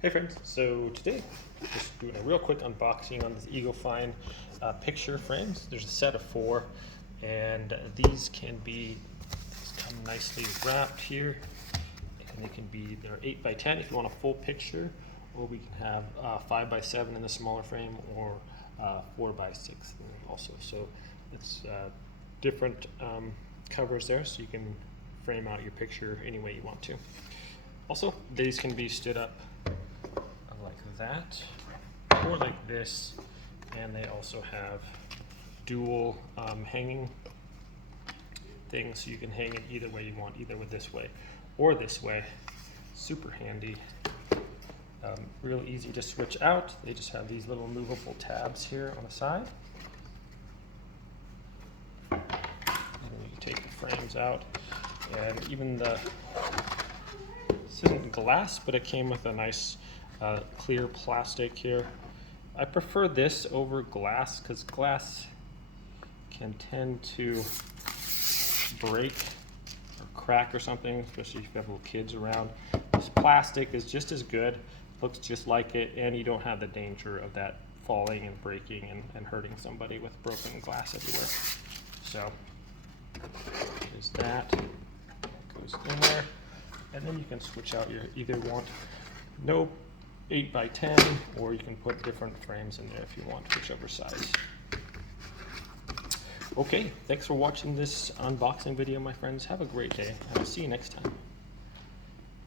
Hey friends, so today just doing a real quick unboxing on this EGOFINE picture frames. There's a set of 4 and these come nicely wrapped here, and they're 8x10 if you want a full picture, or we can have 5x7 in the smaller frame, or 4x6 also. So it's different covers there, so you can frame out your picture any way you want to. Also, these can be stood up like that or like this, and they also have dual hanging things, so you can hang it either way you want, either with this way or this way. Super handy, real easy to switch out. They just have these little movable tabs here on the side, and you can take the frames out. And even this isn't glass, but it came with a nice clear plastic here. I prefer this over glass because glass can tend to break or crack or something, especially if you have little kids around. This plastic is just as good, looks just like it, and you don't have the danger of that falling and breaking and hurting somebody with broken glass everywhere. So there's that. Goes in there, and then you can switch out your either want no 8x10, or you can put different frames in there if you want, whichever size. Okay, thanks for watching this unboxing video, my friends. Have a great day, and I'll see you next time.